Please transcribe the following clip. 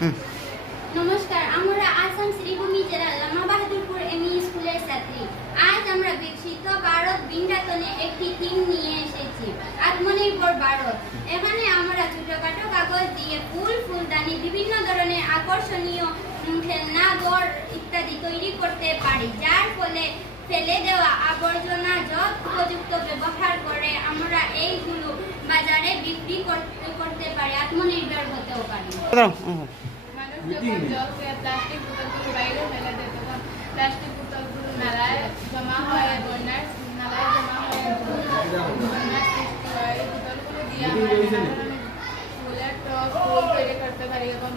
নমস্কার, আমরা আসাম শ্রীভূমি জেলার লামা বাহাদুরপুর এমই স্কুলের ছাত্রী। আজ আমরা বিকশিত ভারত বিন্যাতনে একটি থিম নিয়ে এসেছি, আত্মনির্ভর ভারত। এখানে আমরা ছোটখাটো কাগজ দিয়ে ফুলদানি, বিভিন্ন ধরনের আকর্ষণীয় খেলনা, ঘর ইত্যাদি তৈরি করতে পারি, যার ফলে ফেলে দেওয়া আবর্জনা যথোপযুক্ত ব্যবহার করে আমরা এইগুলো বাজারে বিক্রি করতে পারি, আত্মনির্ভর হতেও পারি। মানুষ যখন জল খেয়ে প্লাস্টিক বোতলগুলো বাইরে ফেলে দেয়, তখন প্লাস্টিক বোতলগুলো নালায় জমা হয়, নালায় জমা হয়, বন্যার সৃষ্টি হয়। এই বোতলগুলো দিয়ে আমরা নানা ধরনের ফুলের টব, ফুল তৈরি করতে পারি এবং